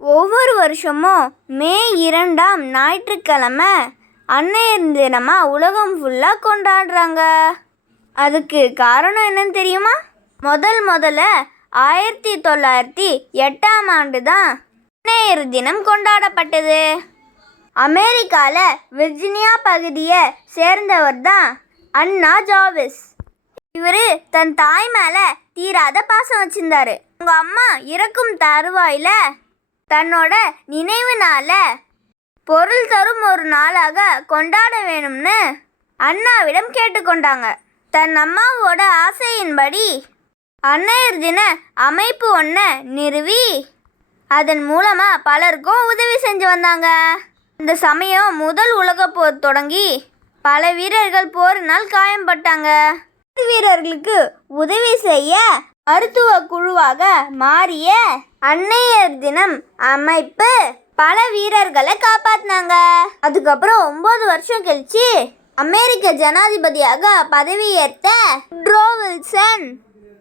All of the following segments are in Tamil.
ஒவ்வொரு வருஷமும் மே 2ஆம் ஞாயிற்றுக்கிழமை அன்னையர் தினமாக உலகம் ஃபுல்லாக கொண்டாடுறாங்க. அதுக்கு காரணம் என்னன்னு தெரியுமா? முதல்ல 1908ஆம் ஆண்டு தான் அன்னையர் தினம் கொண்டாடப்பட்டது. அமெரிக்காவில் விர்ஜீனியா பகுதியை சேர்ந்தவர் தான் அண்ணா ஜார்விஸ். இவர் தன் தாய் மேலே தீராத பாசம் வச்சிருந்தாரு. உங்க அம்மா இறக்கும் தருவாயில் தன்னோட நினைவு நாளை பொருள் தரும் ஒரு நாளாக கொண்டாட வேணும்னு அண்ணாவிடம் கேட்டுக்கொண்டாங்க. தன் அம்மாவோட ஆசையின்படி அன்னையர் தின அமைப்பு ஒன்றை நிறுவி அதன் மூலமாக பலருக்கும் உதவி செஞ்சு வந்தாங்க. இந்த சமயம் முதல் உலகப் போர் தொடங்கி பல வீரர்கள் போரினால் காயம்பட்டாங்க. வீரர்களுக்கு உதவி செய்ய மருத்துவ குழுவாக மாறிய அன்னையர் தினம் அமைப்பு பல வீரர்களை காப்பாற்றினாங்க. அதுக்கப்புறம் 9 வருஷம் கழிச்சு அமெரிக்க ஜனாதிபதியாக பதவியேற்ற உட்ரோ வில்சன்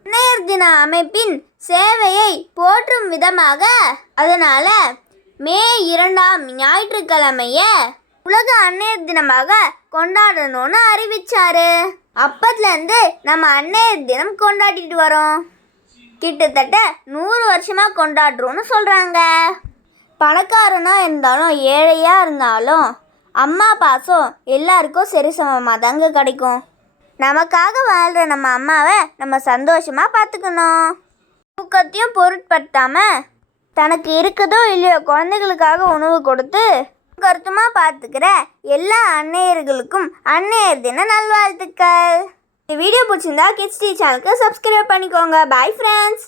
அன்னையர் தின அமைப்பின் சேவையை போற்றும் விதமாக அதனால மே 2ஆம் ஞாயிற்றுக்கிழமைய உலக அன்னையர் தினமாக கொண்டாடணும்னு அறிவிச்சாரு. அப்பத்துலேருந்து நம்ம அன்னையர் தினம் கொண்டாடிட்டு வரோம். கிட்டத்தட்ட 100 வருஷமாக கொண்டாடுறோன்னு சொல்கிறாங்க. பணக்காரனாக இருந்தாலும் ஏழையாக இருந்தாலும் அம்மா பாசம் எல்லாருக்கும் சரிசமமாக தாங்க கிடைக்கும். நமக்காக வாழ்கிற நம்ம அம்மாவை நம்ம சந்தோஷமாக பார்த்துக்கணும். தூக்கத்தையும் பொருட்படுத்தாமல் தனக்கு இருக்குதோ இல்லையோ குழந்தைகளுக்காக உணவு கொடுத்து கருத்துமாக பார்த்துக்கிற எல்லா அன்னையர்களுக்கும் அன்னையர் தின நல்வாழ்த்துக்கள். இந்த வீடியோ பிடிச்சிருந்தா கிட்ஸ் டி சேனலுக்கு சப்ஸ்கிரைப் பண்ணிக்கோங்க. Bye friends.